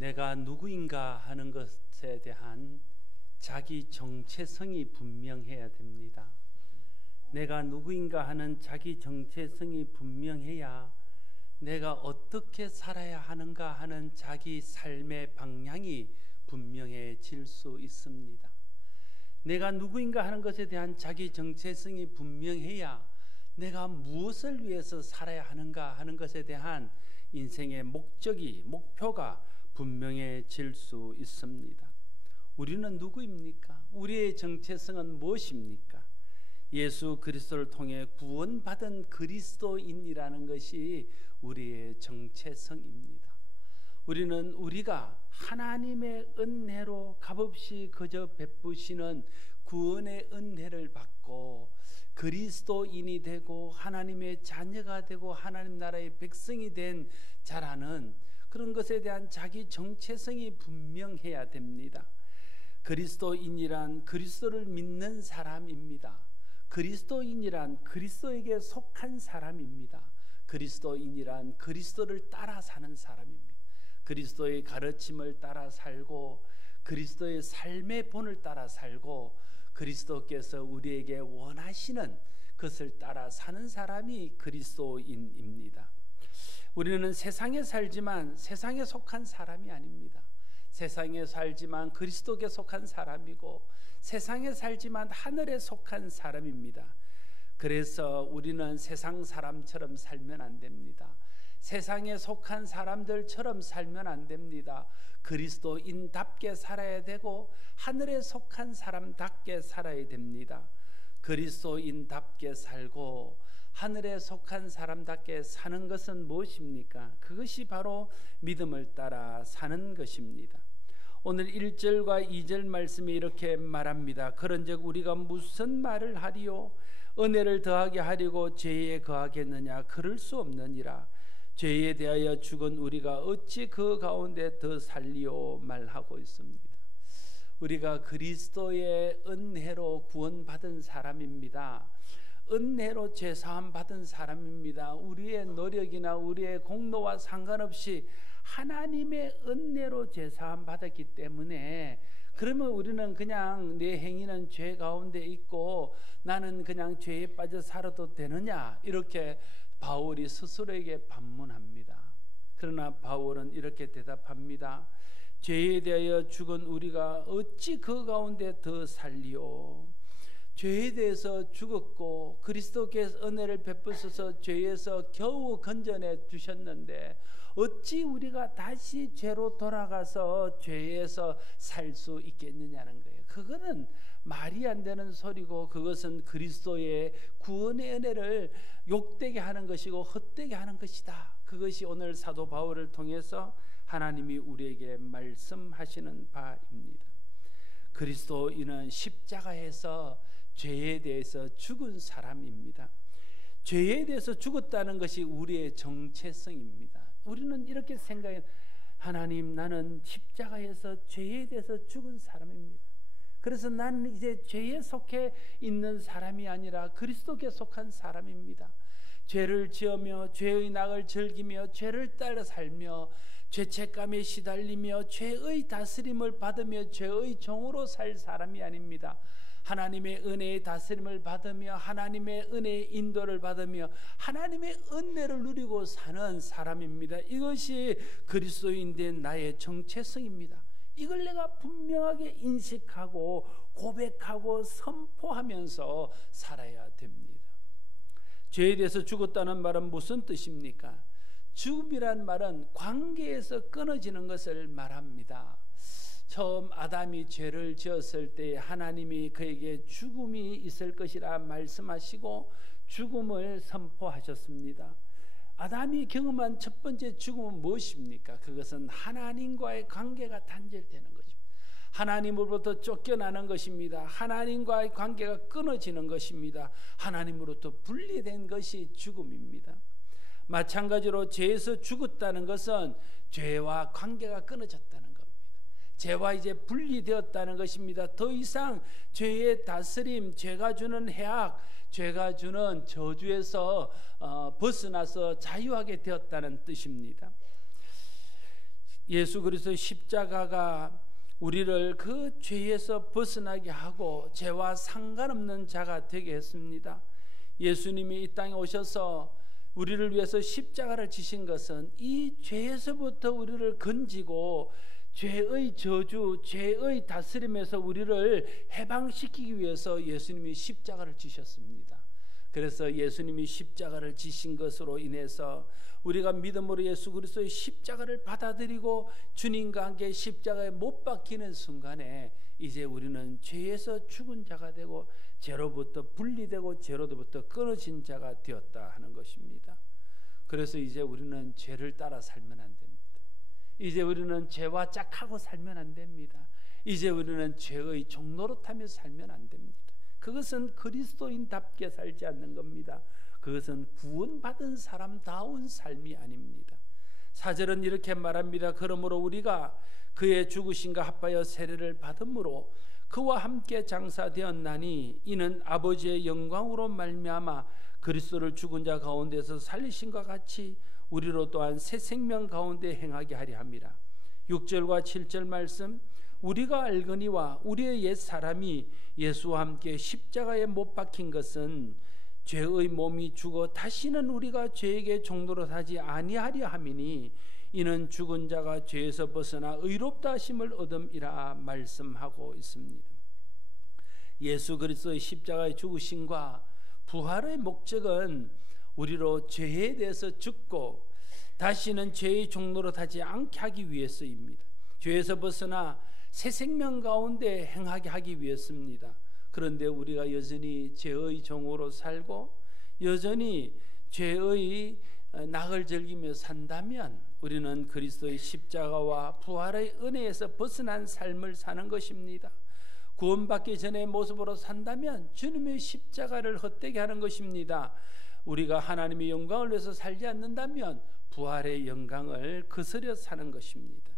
내가 누구인가 하는 것에 대한 자기 정체성이 분명해야 됩니다. 내가 누구인가 하는 자기 정체성이 분명해야 내가 어떻게 살아야 하는가 하는 자기 삶의 방향이 분명해질 수 있습니다. 내가 누구인가 하는 것에 대한 자기 정체성이 분명해야 내가 무엇을 위해서 살아야 하는가 하는 것에 대한 인생의 목표가 분명해질 수 있습니다. 우리는 누구입니까? 우리의 정체성은 무엇입니까? 예수 그리스도를 통해 구원받은 그리스도인이라는 것이 우리의 정체성입니다. 우리는 우리가 하나님의 은혜로 값없이 그저 베푸시는 구원의 은혜를 받고 그리스도인이 되고 하나님의 자녀가 되고 하나님 나라의 백성이 된 자라는 그런 것에 대한 자기 정체성이 분명해야 됩니다. 그리스도인이란 그리스도를 믿는 사람입니다. 그리스도인이란 그리스도에게 속한 사람입니다. 그리스도인이란 그리스도를 따라 사는 사람입니다. 그리스도의 가르침을 따라 살고 그리스도의 삶의 본을 따라 살고 그리스도께서 우리에게 원하시는 것을 따라 사는 사람이 그리스도인입니다. 우리는 세상에 살지만 세상에 속한 사람이 아닙니다. 세상에 살지만 그리스도께 속한 사람이고 세상에 살지만 하늘에 속한 사람입니다. 그래서 우리는 세상 사람처럼 살면 안 됩니다. 세상에 속한 사람들처럼 살면 안 됩니다. 그리스도인답게 살아야 되고 하늘에 속한 사람답게 살아야 됩니다. 그리스도인답게 살고 하늘에 속한 사람답게 사는 것은 무엇입니까? 그것이 바로 믿음을 따라 사는 것입니다. 오늘 1절과 2절 말씀이 이렇게 말합니다. 그런즉 우리가 무슨 말을 하리요? 은혜를 더하게 하려고 죄에 거하겠느냐? 그럴 수 없느니라. 죄에 대하여 죽은 우리가 어찌 그 가운데 더 살리요? 말하고 있습니다. 우리가 그리스도의 은혜로 구원받은 사람입니다. 은혜로 죄사함 받은 사람입니다. 우리의 노력이나 우리의 공로와 상관없이 하나님의 은혜로 죄사함 받았기 때문에 그러면 우리는 그냥 내 행위는 죄 가운데 있고 나는 그냥 죄에 빠져 살아도 되느냐 이렇게 바울이 스스로에게 반문합니다. 그러나 바울은 이렇게 대답합니다. 죄에 대하여 죽은 우리가 어찌 그 가운데 더 살리오? 죄에 대해서 죽었고 그리스도께서 은혜를 베푸셔서 죄에서 겨우 건져내 주셨는데 어찌 우리가 다시 죄로 돌아가서 죄에서 살 수 있겠느냐는 거예요. 그거는 말이 안 되는 소리고 그것은 그리스도의 구원의 은혜를 욕되게 하는 것이고 헛되게 하는 것이다. 그것이 오늘 사도 바울을 통해서 하나님이 우리에게 말씀하시는 바입니다. 그리스도인은 십자가에서 죄에 대해서 죽은 사람입니다. 죄에 대해서 죽었다는 것이 우리의 정체성입니다. 우리는 이렇게 생각해요. 하나님, 나는 십자가에서 죄에 대해서 죽은 사람입니다. 그래서 나는 이제 죄에 속해 있는 사람이 아니라 그리스도께 속한 사람입니다. 죄를 지으며 죄의 낙을 즐기며 죄를 따라 살며 죄책감에 시달리며 죄의 다스림을 받으며 죄의 종으로 살 사람이 아닙니다. 하나님의 은혜의 다스림을 받으며 하나님의 은혜의 인도를 받으며 하나님의 은혜를 누리고 사는 사람입니다. 이것이 그리스도인 된 나의 정체성입니다. 이걸 내가 분명하게 인식하고 고백하고 선포하면서 살아야 됩니다. 죄에 대해서 죽었다는 말은 무슨 뜻입니까? 죽음이란 말은 관계에서 끊어지는 것을 말합니다. 처음 아담이 죄를 지었을 때 하나님이 그에게 죽음이 있을 것이라 말씀하시고 죽음을 선포하셨습니다. 아담이 경험한 첫 번째 죽음은 무엇입니까? 그것은 하나님과의 관계가 단절되는 것입니다. 하나님으로부터 쫓겨나는 것입니다. 하나님과의 관계가 끊어지는 것입니다. 하나님으로부터 분리된 것이 죽음입니다. 마찬가지로 죄에서 죽었다는 것은 죄와 관계가 끊어졌다는 겁니다. 죄와 이제 분리되었다는 것입니다. 더 이상 죄의 다스림, 죄가 주는 해악, 죄가 주는 저주에서 벗어나서 자유하게 되었다는 뜻입니다. 예수 그리스도의 십자가가 우리를 그 죄에서 벗어나게 하고 죄와 상관없는 자가 되게 했습니다. 예수님이 이 땅에 오셔서 우리를 위해서 십자가를 지신 것은 이 죄에서부터 우리를 건지고 죄의 저주, 죄의 다스림에서 우리를 해방시키기 위해서 예수님이 십자가를 지셨습니다. 그래서 예수님이 십자가를 지신 것으로 인해서 우리가 믿음으로 예수 그리스도의 십자가를 받아들이고 주님과 함께 십자가에 못 박히는 순간에 이제 우리는 죄에서 죽은 자가 되고 죄로부터 분리되고 죄로부터 끊어진 자가 되었다 하는 것입니다. 그래서 이제 우리는 죄를 따라 살면 안 됩니다. 이제 우리는 죄와 짝하고 살면 안 됩니다. 이제 우리는 죄의 종노릇하며 살면 안 됩니다. 그것은 그리스도인답게 살지 않는 겁니다. 그것은 구원받은 사람다운 삶이 아닙니다. 4절은 이렇게 말합니다. 그러므로 우리가 그의 죽으심과 합하여 세례를 받음으로 그와 함께 장사되었나니 이는 아버지의 영광으로 말미암아 그리스도를 죽은 자 가운데서 살리심과 같이 우리로 또한 새 생명 가운데 행하게 하려 함이라. 6절과 7절 말씀, 우리가 알거니와 우리의 옛 사람이 예수와 함께 십자가에 못 박힌 것은 죄의 몸이 죽어 다시는 우리가 죄에게 종노릇하지 아니하려 함이니 이는 죽은 자가 죄에서 벗어나 의롭다 하심을 얻음이라 말씀하고 있습니다. 예수 그리스도의 십자가의 죽으심과 부활의 목적은 우리로 죄에 대해서 죽고 다시는 죄의 종노릇하지 않게 하기 위해서입니다. 죄에서 벗어나 새 생명 가운데 행하게 하기 위해서입니다. 그런데 우리가 여전히 죄의 종으로 살고 여전히 죄의 낙을 즐기며 산다면 우리는 그리스도의 십자가와 부활의 은혜에서 벗어난 삶을 사는 것입니다. 구원받기 전의 모습으로 산다면 주님의 십자가를 헛되게 하는 것입니다. 우리가 하나님의 영광을 위해서 살지 않는다면 부활의 영광을 거스려 사는 것입니다.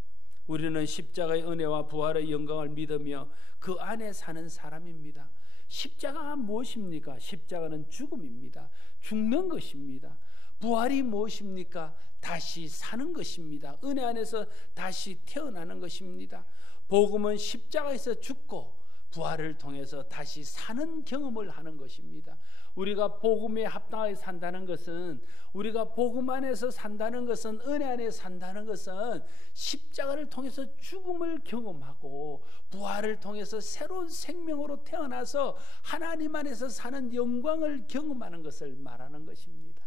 우리는 십자가의 은혜와 부활의 영광을 믿으며 그 안에 사는 사람입니다. 십자가가 무엇입니까? 십자가는 죽음입니다. 죽는 것입니다. 부활이 무엇입니까? 다시 사는 것입니다. 은혜 안에서 다시 태어나는 것입니다. 복음은 십자가에서 죽고 부활을 통해서 다시 사는 경험을 하는 것입니다. 우리가 복음에 합당하게 산다는 것은, 우리가 복음 안에서 산다는 것은, 은혜 안에 산다는 것은 십자가를 통해서 죽음을 경험하고 부활을 통해서 새로운 생명으로 태어나서 하나님 안에서 사는 영광을 경험하는 것을 말하는 것입니다.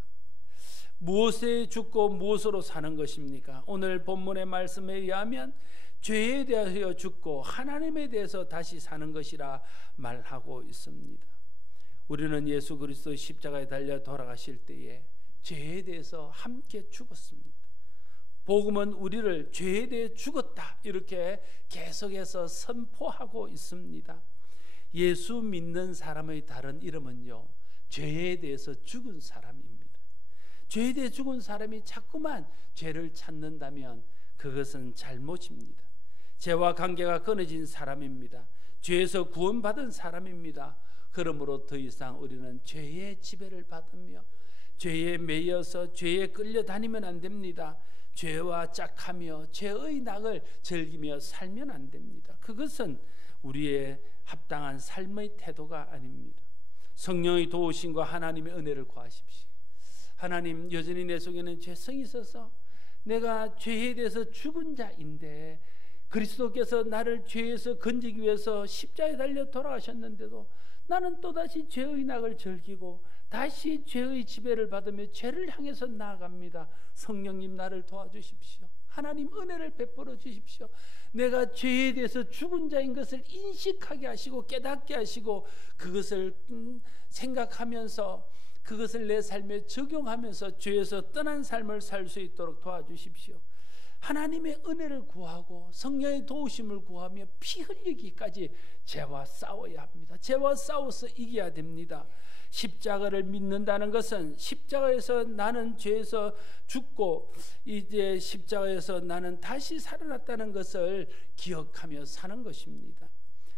무엇에 죽고 무엇으로 사는 것입니까? 오늘 본문의 말씀에 의하면 죄에 대하여 죽고 하나님에 대해서 다시 사는 것이라 말하고 있습니다. 우리는 예수 그리스도의 십자가에 달려 돌아가실 때에 죄에 대해서 함께 죽었습니다. 복음은 우리를 죄에 대해 죽었다 이렇게 계속해서 선포하고 있습니다. 예수 믿는 사람의 다른 이름은요, 죄에 대해서 죽은 사람입니다. 죄에 대해 죽은 사람이 자꾸만 죄를 찾는다면 그것은 잘못입니다. 죄와 관계가 끊어진 사람입니다. 죄에서 구원받은 사람입니다. 그러므로 더 이상 우리는 죄의 지배를 받으며 죄에 매여서 죄에 끌려다니면 안 됩니다. 죄와 짝하며 죄의 낙을 즐기며 살면 안 됩니다. 그것은 우리의 합당한 삶의 태도가 아닙니다. 성령의 도우심과 하나님의 은혜를 구하십시오. 하나님, 여전히 내 속에는 죄성이 있어서 내가 죄에 대해서 죽은 자인데 그리스도께서 나를 죄에서 건지기 위해서 십자가에 달려 돌아가셨는데도 나는 또다시 죄의 낙을 즐기고 다시 죄의 지배를 받으며 죄를 향해서 나아갑니다. 성령님, 나를 도와주십시오. 하나님, 은혜를 베풀어 주십시오. 내가 죄에 대해서 죽은 자인 것을 인식하게 하시고 깨닫게 하시고 그것을 생각하면서 그것을 내 삶에 적용하면서 죄에서 떠난 삶을 살 수 있도록 도와주십시오. 하나님의 은혜를 구하고 성령의 도우심을 구하며 피 흘리기까지 죄와 싸워야 합니다. 죄와 싸워서 이겨야 됩니다. 십자가를 믿는다는 것은 십자가에서 나는 죄에서 죽고 이제 십자가에서 나는 다시 살아났다는 것을 기억하며 사는 것입니다.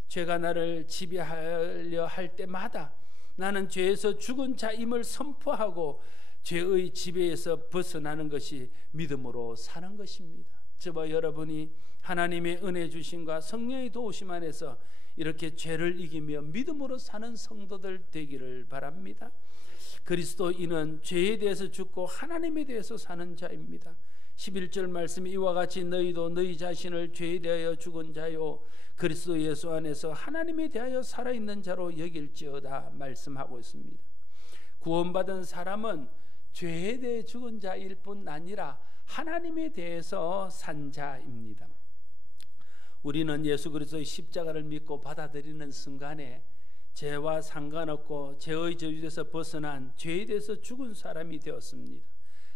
죄가 나를 지배하려 할 때마다 나는 죄에서 죽은 자임을 선포하고 죄의 지배에서 벗어나는 것이 믿음으로 사는 것입니다. 저와 여러분이 하나님의 은혜 주심과 성령의 도우심 안에서 이렇게 죄를 이기며 믿음으로 사는 성도들 되기를 바랍니다. 그리스도인은 죄에 대해서 죽고 하나님에 대해서 사는 자입니다. 11절 말씀이 이와 같이 너희도 너희 자신을 죄에 대하여 죽은 자요 그리스도 예수 안에서 하나님에 대하여 살아있는 자로 여길지어다 말씀하고 있습니다. 구원받은 사람은 죄에 대해 죽은 자일 뿐 아니라 하나님에 대해서 산 자입니다. 우리는 예수 그리스도의 십자가를 믿고 받아들이는 순간에 죄와 상관없고 죄의 저주에서 벗어난 죄에 대해서 죽은 사람이 되었습니다.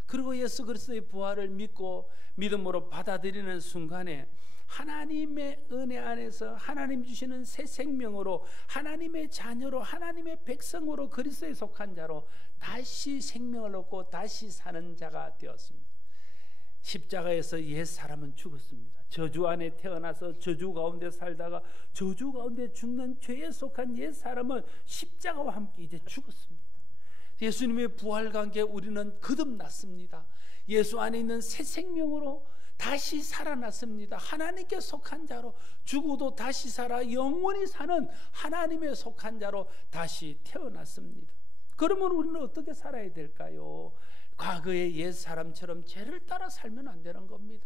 그리고 예수 그리스도의 부활을 믿고 믿음으로 받아들이는 순간에 하나님의 은혜 안에서 하나님 주시는 새 생명으로 하나님의 자녀로 하나님의 백성으로 그리스도에 속한 자로 다시 생명을 얻고 다시 사는 자가 되었습니다. 십자가에서 옛 사람은 죽었습니다. 저주 안에 태어나서 저주 가운데 살다가 저주 가운데 죽는 죄에 속한 옛 사람은 십자가와 함께 이제 죽었습니다. 예수님의 부활과 함께 우리는 거듭났습니다. 예수 안에 있는 새 생명으로 다시 살아났습니다. 하나님께 속한 자로 죽어도 다시 살아 영원히 사는 하나님에 속한 자로 다시 태어났습니다. 그러면 우리는 어떻게 살아야 될까요? 과거의 옛 사람처럼 죄를 따라 살면 안 되는 겁니다.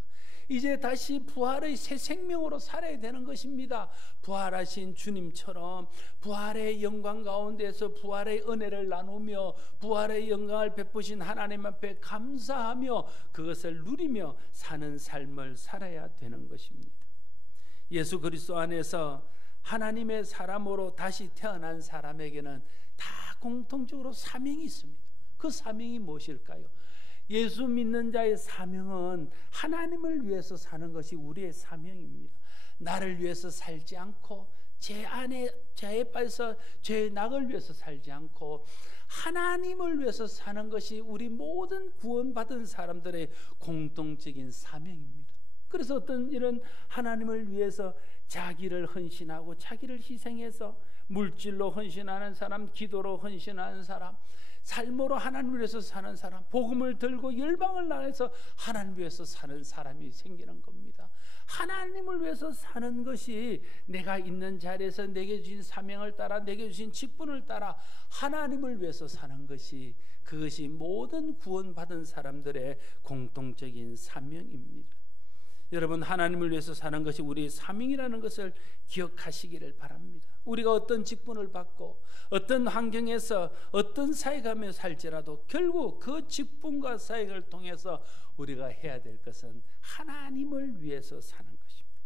이제 다시 부활의 새 생명으로 살아야 되는 것입니다. 부활하신 주님처럼 부활의 영광 가운데서 부활의 은혜를 나누며 부활의 영광을 베푸신 하나님 앞에 감사하며 그것을 누리며 사는 삶을 살아야 되는 것입니다. 예수 그리스도 안에서 하나님의 사람으로 다시 태어난 사람에게는 다 공통적으로 사명이 있습니다. 그 사명이 무엇일까요? 예수 믿는 자의 사명은 하나님을 위해서 사는 것이 우리의 사명입니다. 나를 위해서 살지 않고 죄에 빠져서 죄의 낙을 위해서 살지 않고 하나님을 위해서 사는 것이 우리 모든 구원받은 사람들의 공통적인 사명입니다. 그래서 어떤 이런 하나님을 위해서 자기를 헌신하고 자기를 희생해서 물질로 헌신하는 사람, 기도로 헌신하는 사람, 삶으로 하나님을 위해서 사는 사람, 복음을 들고 열방을 나가서 하나님을 위해서 사는 사람이 생기는 겁니다. 하나님을 위해서 사는 것이 내가 있는 자리에서 내게 주신 사명을 따라 내게 주신 직분을 따라 하나님을 위해서 사는 것이 그것이 모든 구원받은 사람들의 공통적인 사명입니다. 여러분, 하나님을 위해서 사는 것이 우리의 사명이라는 것을 기억하시기를 바랍니다. 우리가 어떤 직분을 받고 어떤 환경에서 어떤 사역하며 살지라도 결국 그 직분과 사역을 통해서 우리가 해야 될 것은 하나님을 위해서 사는 것입니다.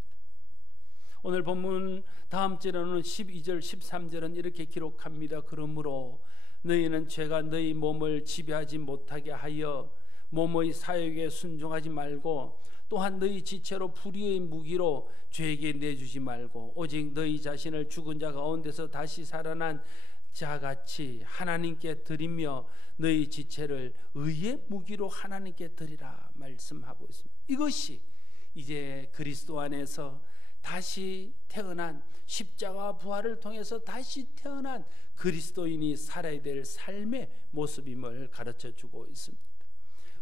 오늘 본문 다음 절에는 12절 13절은 이렇게 기록합니다. 그러므로 너희는 죄가 너희 몸을 지배하지 못하게 하여 몸의 사역에 순종하지 말고 또한 너희 지체로 불의의 무기로 죄에게 내주지 말고 오직 너희 자신을 죽은 자 가운데서 다시 살아난 자같이 하나님께 드리며 너희 지체를 의의 무기로 하나님께 드리라 말씀하고 있습니다. 이것이 이제 그리스도 안에서 다시 태어난 십자가 부활을 통해서 다시 태어난 그리스도인이 살아야 될 삶의 모습임을 가르쳐주고 있습니다.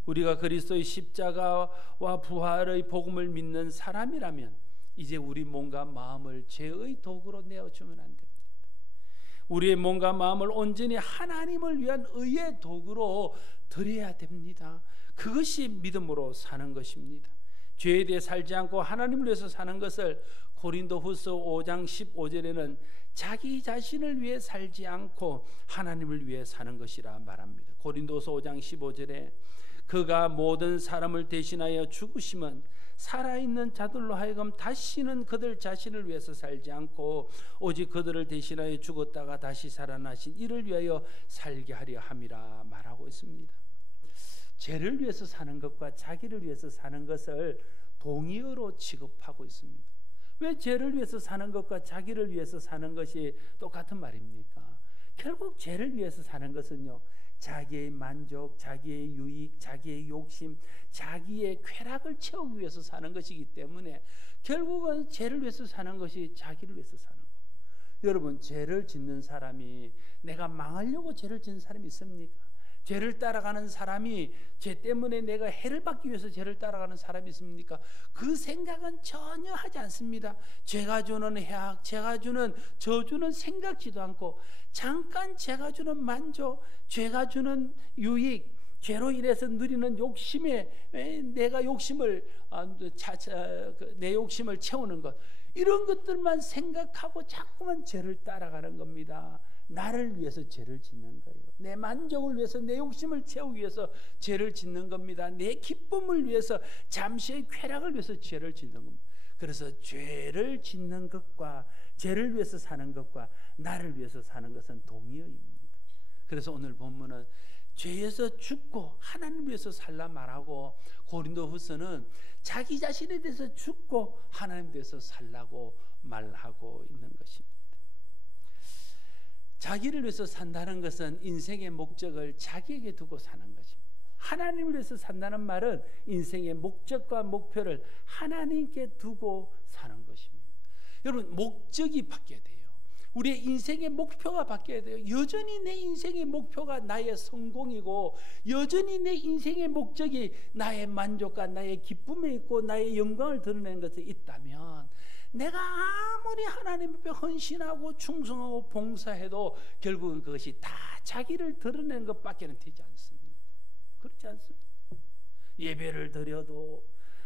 우리가 그리스도의 십자가와 부활의 복음을 믿는 사람이라면 이제 우리 몸과 마음을 죄의 도구로 내어주면 안 됩니다. 우리의 몸과 마음을 온전히 하나님을 위한 의의 도구로 드려야 됩니다. 그것이 믿음으로 사는 것입니다. 죄에 대해 살지 않고 하나님을 위해서 사는 것을 고린도후서 5장 15절에는 자기 자신을 위해 살지 않고 하나님을 위해 사는 것이라 말합니다. 고린도서 5장 15절에 그가 모든 사람을 대신하여 죽으심은 살아있는 자들로 하여금 다시는 그들 자신을 위해서 살지 않고 오직 그들을 대신하여 죽었다가 다시 살아나신 이를 위하여 살게 하려 함이라 말하고 있습니다. 죄를 위해서 사는 것과 자기를 위해서 사는 것을 동의어로 취급하고 있습니다. 왜 죄를 위해서 사는 것과 자기를 위해서 사는 것이 똑같은 말입니까? 결국 죄를 위해서 사는 것은요, 자기의 만족, 자기의 유익, 자기의 욕심, 자기의 쾌락을 채우기 위해서 사는 것이기 때문에 결국은 죄를 위해서 사는 것이 자기를 위해서 사는 거예요. 여러분, 죄를 짓는 사람이 내가 망하려고 죄를 짓는 사람이 있습니까? 죄를 따라가는 사람이 죄 때문에 내가 해를 받기 위해서 죄를 따라가는 사람이 있습니까? 그 생각은 전혀 하지 않습니다. 죄가 주는 해악, 죄가 주는 저주는 생각지도 않고 잠깐 죄가 주는 만족, 죄가 주는 유익, 죄로 인해서 누리는 욕심에 내가 욕심을 내 욕심을 채우는 것, 이런 것들만 생각하고 자꾸만 죄를 따라가는 겁니다. 나를 위해서 죄를 짓는 거예요. 내 만족을 위해서, 내 욕심을 채우기 위해서 죄를 짓는 겁니다. 내 기쁨을 위해서, 잠시의 쾌락을 위해서 죄를 짓는 겁니다. 그래서 죄를 짓는 것과 죄를 위해서 사는 것과 나를 위해서 사는 것은 동의어입니다. 그래서 오늘 본문은 죄에서 죽고 하나님을 위해서 살라 말하고, 고린도후서는 자기 자신에 대해서 죽고 하나님에 대해서 살라고 말하고 있는 것입니다. 자기를 위해서 산다는 것은 인생의 목적을 자기에게 두고 사는 것입니다. 하나님을 위해서 산다는 말은 인생의 목적과 목표를 하나님께 두고 사는 것입니다. 여러분, 목적이 바뀌어야 돼요. 우리의 인생의 목표가 바뀌어야 돼요. 여전히 내 인생의 목표가 나의 성공이고, 여전히 내 인생의 목적이 나의 만족과 나의 기쁨에 있고 나의 영광을 드러내는 것에 있다면, 내가 아무리 하나님 앞에 헌신하고 충성하고 봉사해도 결국은 그것이 다 자기를 드러내는 것밖에는 되지 않습니다. 그렇지 않습니다. 예배를 드려도,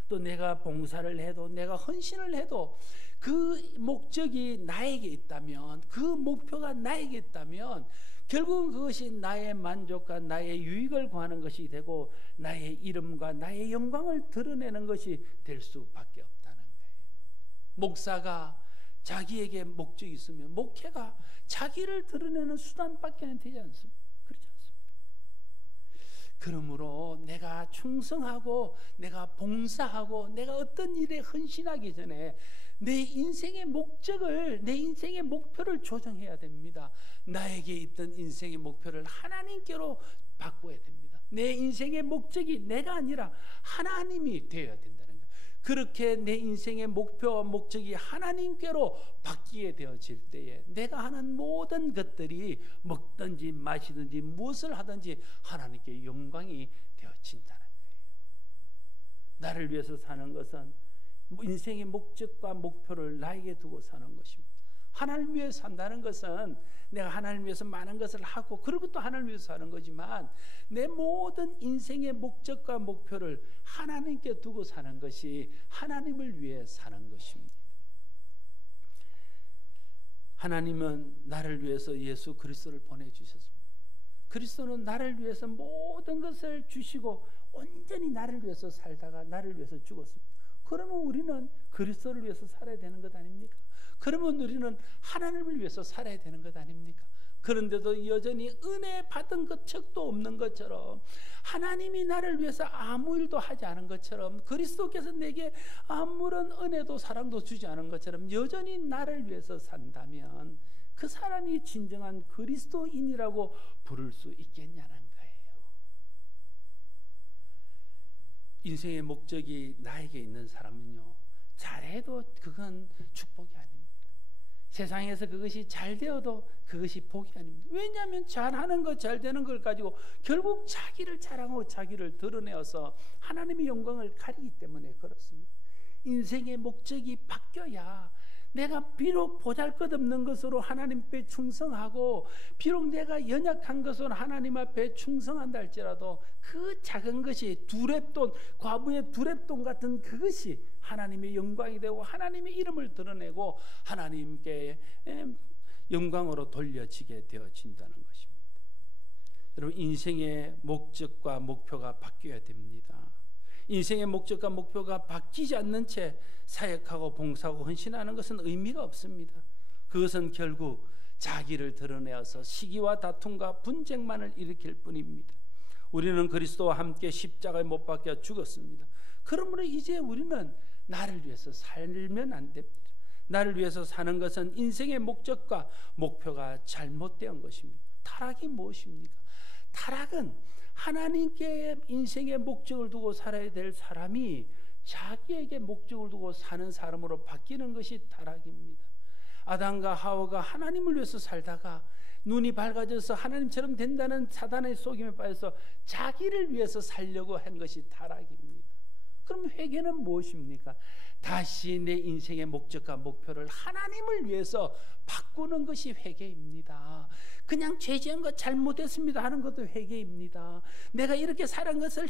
또 내가 봉사를 해도, 내가 헌신을 해도 그 목적이 나에게 있다면, 그 목표가 나에게 있다면 결국은 그것이 나의 만족과 나의 유익을 구하는 것이 되고 나의 이름과 나의 영광을 드러내는 것이 될 수밖에 없다는 거예요. 목사가 자기에게 목적이 있으면 목회가 자기를 드러내는 수단밖에는 되지 않습니다. 그렇지 않습니다. 그러므로 내가 충성하고 내가 봉사하고 내가 어떤 일에 헌신하기 전에 내 인생의 목적을, 내 인생의 목표를 조정해야 됩니다. 나에게 있던 인생의 목표를 하나님께로 바꿔야 됩니다. 내 인생의 목적이 내가 아니라 하나님이 되어야 된다는 거예요. 그렇게 내 인생의 목표와 목적이 하나님께로 바뀌게 되어질 때에 내가 하는 모든 것들이 먹든지 마시든지 무엇을 하든지 하나님께 영광이 되어진다는 거예요. 나를 위해서 사는 것은 인생의 목적과 목표를 나에게 두고 사는 것입니다. 하나님을 위해서 산다는 것은 내가 하나님을 위해서 많은 것을 하고, 그리고 또 하나님을 위해서 사는 거지만, 내 모든 인생의 목적과 목표를 하나님께 두고 사는 것이 하나님을 위해 사는 것입니다. 하나님은 나를 위해서 예수 그리스도를 보내주셨습니다. 그리스도는 나를 위해서 모든 것을 주시고 온전히 나를 위해서 살다가 나를 위해서 죽었습니다. 그러면 우리는 그리스도를 위해서 살아야 되는 것 아닙니까? 그러면 우리는 하나님을 위해서 살아야 되는 것 아닙니까? 그런데도 여전히 은혜 받은 것 척도 없는 것처럼, 하나님이 나를 위해서 아무 일도 하지 않은 것처럼, 그리스도께서 내게 아무런 은혜도 사랑도 주지 않은 것처럼 여전히 나를 위해서 산다면 그 사람이 진정한 그리스도인이라고 부를 수 있겠냐는 거예요. 인생의 목적이 나에게 있는 사람은요, 잘해도 그건 축복이 아닙니다. 세상에서 그것이 잘 되어도 그것이 복이 아닙니다. 왜냐하면 잘하는 것, 잘 되는 걸 가지고 결국 자기를 자랑하고 자기를 드러내어서 하나님의 영광을 가리기 때문에 그렇습니다. 인생의 목적이 바뀌어야 내가 비록 보잘것없는 것으로 하나님 앞에 충성하고, 비록 내가 연약한 것으로 하나님 앞에 충성한다 할지라도 그 작은 것이 두렙돈, 과부의 두렙돈 같은 그것이 하나님의 영광이 되고 하나님의 이름을 드러내고 하나님께 영광으로 돌려지게 되어진다는 것입니다. 여러분, 인생의 목적과 목표가 바뀌어야 됩니다. 인생의 목적과 목표가 바뀌지 않는 채 사역하고 봉사하고 헌신하는 것은 의미가 없습니다. 그것은 결국 자기를 드러내어서 시기와 다툼과 분쟁만을 일으킬 뿐입니다. 우리는 그리스도와 함께 십자가에 못 박혀 죽었습니다. 그러므로 이제 우리는 나를 위해서 살면 안 됩니다. 나를 위해서 사는 것은 인생의 목적과 목표가 잘못된 것입니다. 타락이 무엇입니까? 타락은 하나님께 인생의 목적을 두고 살아야 될 사람이 자기에게 목적을 두고 사는 사람으로 바뀌는 것이 타락입니다. 아담과 하와가 하나님을 위해서 살다가 눈이 밝아져서 하나님처럼 된다는 사단의 속임에 빠져서 자기를 위해서 살려고 한 것이 타락입니다. 그럼 회개는 무엇입니까? 다시 내 인생의 목적과 목표를 하나님을 위해서 바꾸는 것이 회개입니다. 그냥 죄 지은 것 잘못했습니다 하는 것도 회개입니다. 내가 이렇게 살은 것을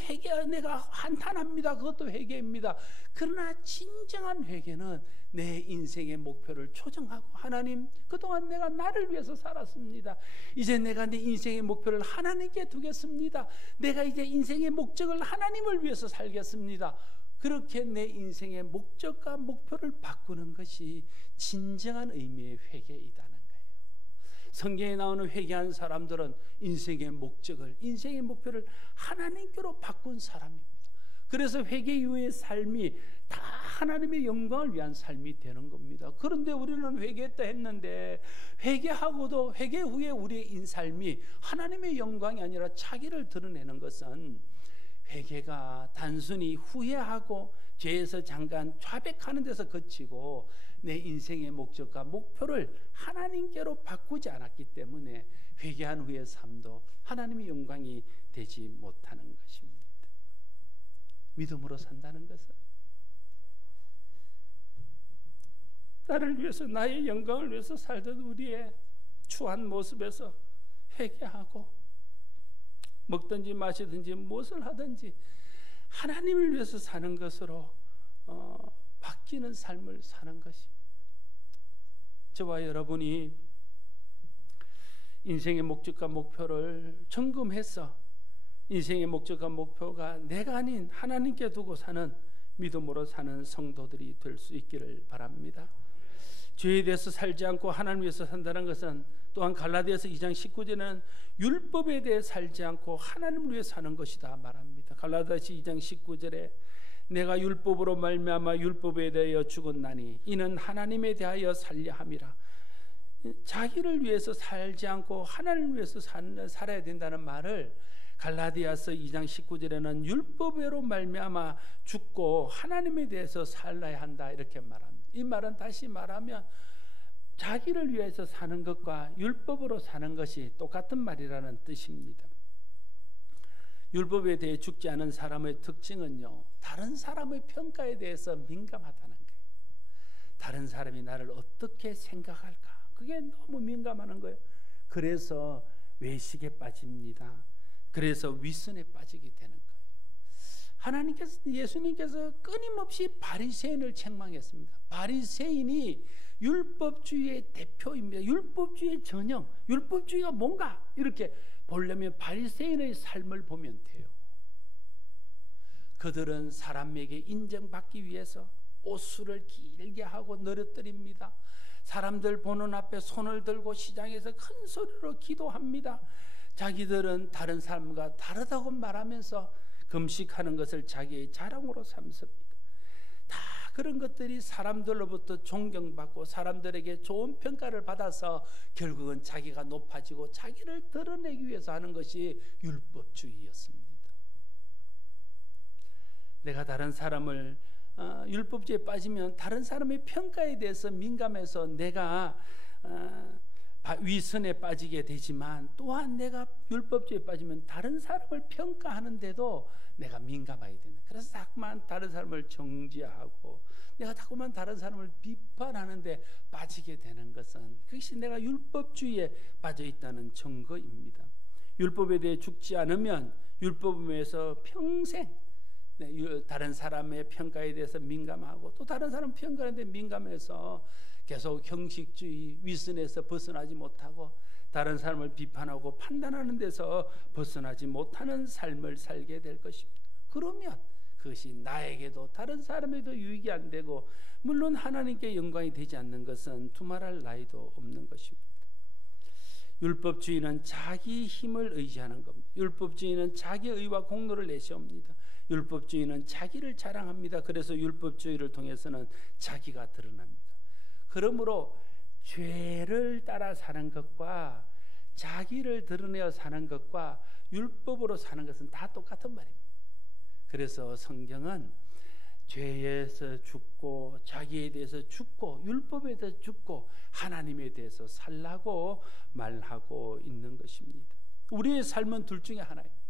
내가 한탄합니다. 그것도 회개입니다. 그러나 진정한 회개는 내 인생의 목표를 초정하고, 하나님, 그동안 내가 나를 위해서 살았습니다. 이제 내가 내 인생의 목표를 하나님께 두겠습니다. 내가 이제 인생의 목적을 하나님을 위해서 살겠습니다. 그렇게 내 인생의 목적과 목표를 바꾸는 것이 진정한 의미의 회개이다는 거예요. 성경에 나오는 회개한 사람들은 인생의 목표를 하나님께로 바꾼 사람입니다. 그래서 회개 이후의 삶이 다 하나님의 영광을 위한 삶이 되는 겁니다. 그런데 우리는 회개했다 했는데, 회개하고도 회개 후에 우리의 삶이 하나님의 영광이 아니라 자기를 드러내는 것은, 회개가 단순히 후회하고 죄에서 잠깐 자백하는 데서 그치고 내 인생의 목적과 목표를 하나님께로 바꾸지 않았기 때문에 회개한 후의 삶도 하나님의 영광이 되지 못하는 것입니다. 믿음으로 산다는 것은 나를 위해서, 나의 영광을 위해서 살던 우리의 추한 모습에서 회개하고, 먹든지 마시든지 무엇을 하든지 하나님을 위해서 사는 것으로 바뀌는 삶을 사는 것입니다. 저와 여러분이 인생의 목적과 목표를 점검해서 인생의 목적과 목표가 내가 아닌 하나님께 두고 사는, 믿음으로 사는 성도들이 될 수 있기를 바랍니다. 죄에 대해서 살지 않고 하나님 위해서 산다는 것은, 또한 갈라디아서 2장 19절에는 율법에 대해 살지 않고 하나님을 위해 사는 것이다 말합니다. 갈라디아서 2장 19절에 내가 율법으로 말미암아 율법에 대하여 죽었나니 이는 하나님에 대하여 살려 함이라. 자기를 위해서 살지 않고 하나님을 위해서 살아야 된다는 말을 갈라디아서 2장 19절에는 율법으로 말미암아 죽고 하나님에 대해서 살아야 한다 이렇게 말합니다. 이 말은 다시 말하면 자기를 위해서 사는 것과 율법으로 사는 것이 똑같은 말이라는 뜻입니다. 율법에 대해 죽지 않은 사람의 특징은요, 다른 사람의 평가에 대해서 민감하다는 거예요. 다른 사람이 나를 어떻게 생각할까, 그게 너무 민감한 거예요. 그래서 외식에 빠집니다. 그래서 위선에 빠지게 되는 거예요. 하나님께서, 예수님께서 끊임없이 바리새인을 책망했습니다. 바리새인이 율법주의의 대표입니다. 율법주의의 전형, 율법주의가 뭔가 이렇게 보려면 바리새인의 삶을 보면 돼요. 그들은 사람에게 인정받기 위해서 옷수를 길게 하고 늘어뜨립니다. 사람들 보는 앞에 손을 들고 시장에서 큰 소리로 기도합니다. 자기들은 다른 사람과 다르다고 말하면서 금식하는 것을 자기의 자랑으로 삼습니다. 다 그런 것들이 사람들로부터 존경받고 사람들에게 좋은 평가를 받아서 결국은 자기가 높아지고 자기를 드러내기 위해서 하는 것이 율법주의였습니다. 내가 다른 사람을 율법주의에 빠지면 다른 사람의 평가에 대해서 민감해서 내가 위선에 빠지게 되지만, 또한 내가 율법주의에 빠지면 다른 사람을 평가하는데도 내가 민감하게 된다. 그래서 자꾸만 다른 사람을 정죄하고 내가 자꾸만 다른 사람을 비판하는데 빠지게 되는 것은, 그것이 내가 율법주의에 빠져 있다는 증거입니다. 율법에 대해 죽지 않으면 율법에서 평생 다른 사람의 평가에 대해서 민감하고, 또 다른 사람 평가하는데 민감해서 계속 형식주의, 위선에서 벗어나지 못하고 다른 사람을 비판하고 판단하는 데서 벗어나지 못하는 삶을 살게 될 것입니다. 그러면 그것이 나에게도 다른 사람에도 유익이 안 되고, 물론 하나님께 영광이 되지 않는 것은 두말할 나위도 없는 것입니다. 율법주의는 자기 힘을 의지하는 겁니다. 율법주의는 자기 의와 공로를 내세웁니다. 율법주의는 자기를 자랑합니다. 그래서 율법주의를 통해서는 자기가 드러납니다. 그러므로 죄를 따라 사는 것과 자기를 드러내어 사는 것과 율법으로 사는 것은 다 똑같은 말입니다. 그래서 성경은 죄에서 죽고 자기에 대해서 죽고 율법에 대해서 죽고 하나님에 대해서 살라고 말하고 있는 것입니다. 우리의 삶은 둘 중에 하나입니다.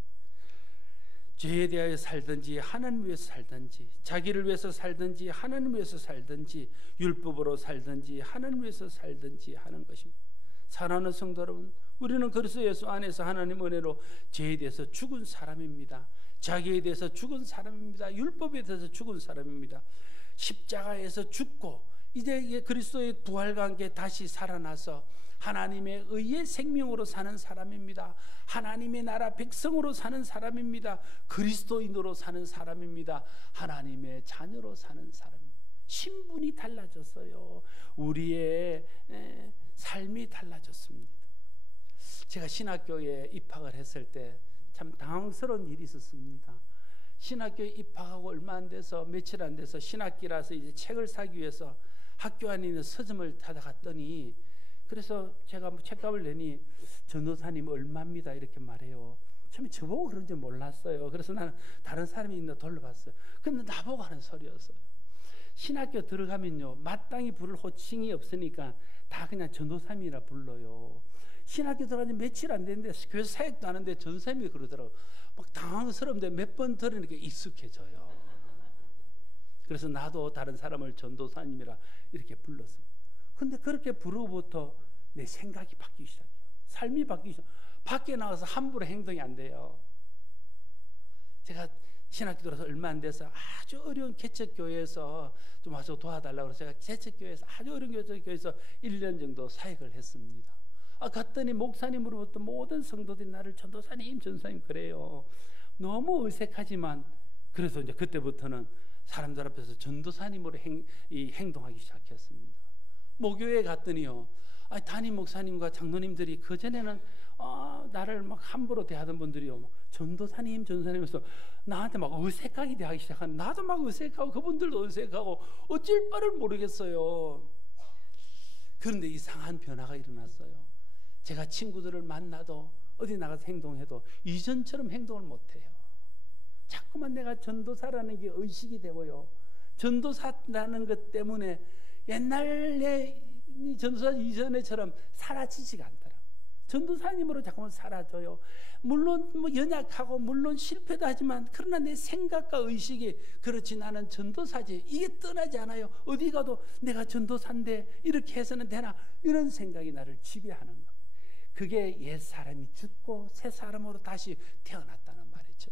죄에 대하여 살든지 하나님 위해서 살든지, 자기를 위해서 살든지 하나님 위해서 살든지, 율법으로 살든지 하나님 위해서 살든지 하는 것입니다. 사랑하는 성도 여러분, 우리는 그리스도 예수 안에서 하나님 은혜로 죄에 대해서 죽은 사람입니다. 자기에 대해서 죽은 사람입니다. 율법에 대해서 죽은 사람입니다. 십자가에서 죽고 이제 그리스도의 부활과 함께 다시 살아나서 하나님의 의의 생명으로 사는 사람입니다. 하나님의 나라 백성으로 사는 사람입니다. 그리스도인으로 사는 사람입니다. 하나님의 자녀로 사는 사람입니다. 신분이 달라졌어요. 우리의 삶이 달라졌습니다. 제가 신학교에 입학을 했을 때 참 당황스러운 일이 있었습니다. 신학교에 입학하고 얼마 안 돼서 며칠 안 돼서 신학기라서 이제 책을 사기 위해서 학교 안에 있는 서점을 찾아갔더니, 그래서 제가 책값을 내니 전도사님 얼마입니다 이렇게 말해요. 처음에 저보고 그런 줄 몰랐어요. 그래서 나는 다른 사람이 있나 돌려봤어요. 근데 나보고 하는 소리였어요. 신학교 들어가면요, 마땅히 부를 호칭이 없으니까 다 그냥 전도사님이라 불러요. 신학교 들어가니 며칠 안 됐는데 교회 사역도 하는데 전도사님이 그러더라고요. 막 당황스러운데 몇 번 들으니까 익숙해져요. 그래서 나도 다른 사람을 전도사님이라 이렇게 불렀어요. 근데 그렇게 부르고부터 내 생각이 바뀌기 시작해요. 삶이 바뀌기 시작해요. 밖에 나가서 함부로 행동이 안 돼요. 제가 신학교 들어서 얼마 안 돼서 아주 어려운 개척교회에서 좀 와서 도와달라고 해서 제가 개척교회에서 아주 어려운 개척교회에서 1년 정도 사역을 했습니다. 갔더니 목사님으로부터 모든 성도들이 나를 전도사님, 전도사님 그래요. 너무 어색하지만 그래서 이제 그때부터는 사람들 앞에서 전도사님으로 행동하기 시작했습니다. 모교에 갔더니요, 담임 목사님과 장로님들이 그전에는 나를 막 함부로 대하던 분들이요, 전도사님, 전도사님에서 나한테 막 어색하게 대하기 시작하는, 나도 막 어색하고 그분들도 어색하고 어쩔 바를 모르겠어요. 그런데 이상한 변화가 일어났어요. 제가 친구들을 만나도 어디 나가서 행동해도 이전처럼 행동을 못해요. 자꾸만 내가 전도사라는 게 의식이 되고요, 전도사라는 것 때문에 옛날에 전도사 이전에처럼 사라지지가 않더라고요. 전도사님으로 자꾸만 사라져요. 물론 연약하고 물론 실패도 하지만 그러나 내 생각과 의식이 그렇지, 나는 전도사지, 이게 떠나지 않아요. 어디 가도 내가 전도사인데 이렇게 해서는 되나, 이런 생각이 나를 지배하는 겁니다. 그게 옛 사람이 죽고 새 사람으로 다시 태어났다는 말이죠.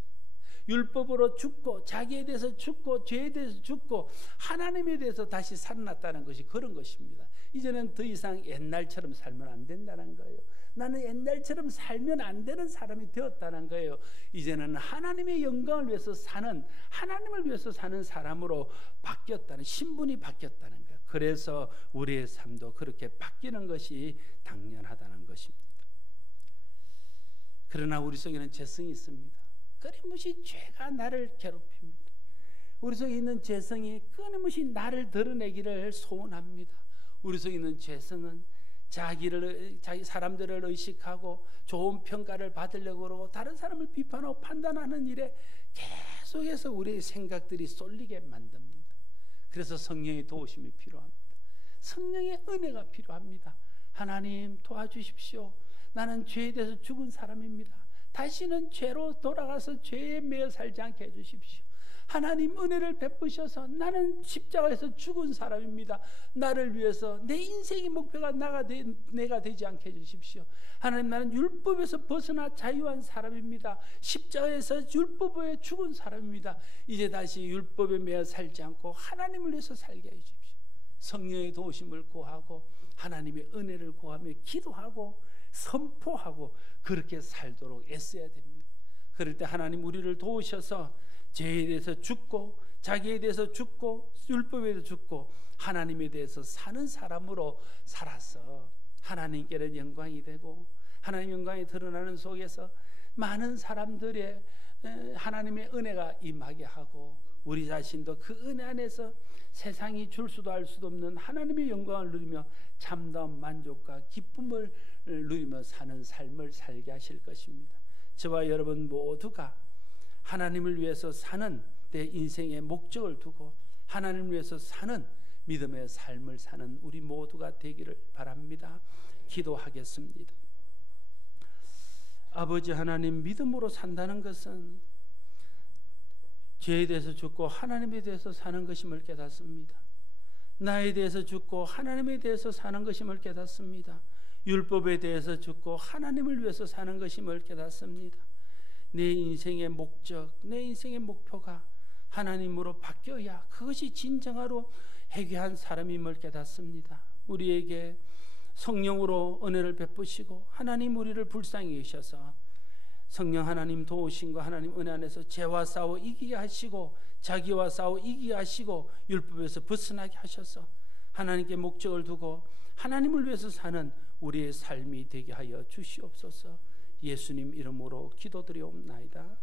율법으로 죽고 자기에 대해서 죽고 죄에 대해서 죽고 하나님에 대해서 다시 살아났다는 것이 그런 것입니다. 이제는 더 이상 옛날처럼 살면 안 된다는 거예요. 나는 옛날처럼 살면 안 되는 사람이 되었다는 거예요. 이제는 하나님의 영광을 위해서 사는, 하나님을 위해서 사는 사람으로 바뀌었다는, 신분이 바뀌었다는 거예요. 그래서 우리의 삶도 그렇게 바뀌는 것이 당연하다는 것입니다. 그러나 우리 속에는 죄성이 있습니다. 끊임없이 죄가 나를 괴롭힙니다. 우리 속에 있는 죄성이 끊임없이 나를 드러내기를 소원합니다. 우리 속에 있는 죄성은 자기 사람들을 의식하고 좋은 평가를 받으려고 그러고 다른 사람을 비판하고 판단하는 일에 계속해서 우리의 생각들이 쏠리게 만듭니다. 그래서 성령의 도우심이 필요합니다. 성령의 은혜가 필요합니다. 하나님 도와주십시오. 나는 죄에 대해서 죽은 사람입니다. 다시는 죄로 돌아가서 죄에 매여 살지 않게 해주십시오. 하나님 은혜를 베푸셔서 나는 십자가에서 죽은 사람입니다. 나를 위해서 내 인생의 목표가 내가 되지 않게 해주십시오. 하나님, 나는 율법에서 벗어나 자유한 사람입니다. 십자가에서 율법에 죽은 사람입니다. 이제 다시 율법에 매여 살지 않고 하나님을 위해서 살게 해주십시오. 성령의 도우심을 구하고 하나님의 은혜를 구하며 기도하고 선포하고 그렇게 살도록 애써야 됩니다. 그럴 때 하나님 우리를 도우셔서 죄에 대해서 죽고 자기에 대해서 죽고 율법에 대해서 죽고 하나님에 대해서 사는 사람으로 살아서 하나님께는 영광이 되고 하나님 영광이 드러나는 속에서 많은 사람들의 하나님의 은혜가 임하게 하고 우리 자신도 그 은혜 안에서 세상이 줄 수도 알 수도 없는 하나님의 영광을 누리며 참다운 만족과 기쁨을 누리며 사는 삶을 살게 하실 것입니다. 저와 여러분 모두가 하나님을 위해서 사는 내 인생의 목적을 두고 하나님을 위해서 사는 믿음의 삶을 사는 우리 모두가 되기를 바랍니다. 기도하겠습니다. 아버지 하나님, 믿음으로 산다는 것은 죄에 대해서 죽고 하나님에 대해서 사는 것임을 깨닫습니다. 나에 대해서 죽고 하나님에 대해서 사는 것임을 깨닫습니다. 율법에 대해서 죽고 하나님을 위해서 사는 것임을 깨닫습니다. 내 인생의 목적, 내 인생의 목표가 하나님으로 바뀌어야 그것이 진정으로 회개한 사람임을 깨닫습니다. 우리에게 성령으로 은혜를 베푸시고 하나님 우리를 불쌍히 여기셔서 성령 하나님 도우심과 하나님 은혜 안에서 죄와 싸워 이기게 하시고 자기와 싸워 이기게 하시고 율법에서 벗어나게 하셔서 하나님께 목적을 두고 하나님을 위해서 사는 우리의 삶이 되게 하여 주시옵소서. 예수님 이름으로 기도드리옵나이다.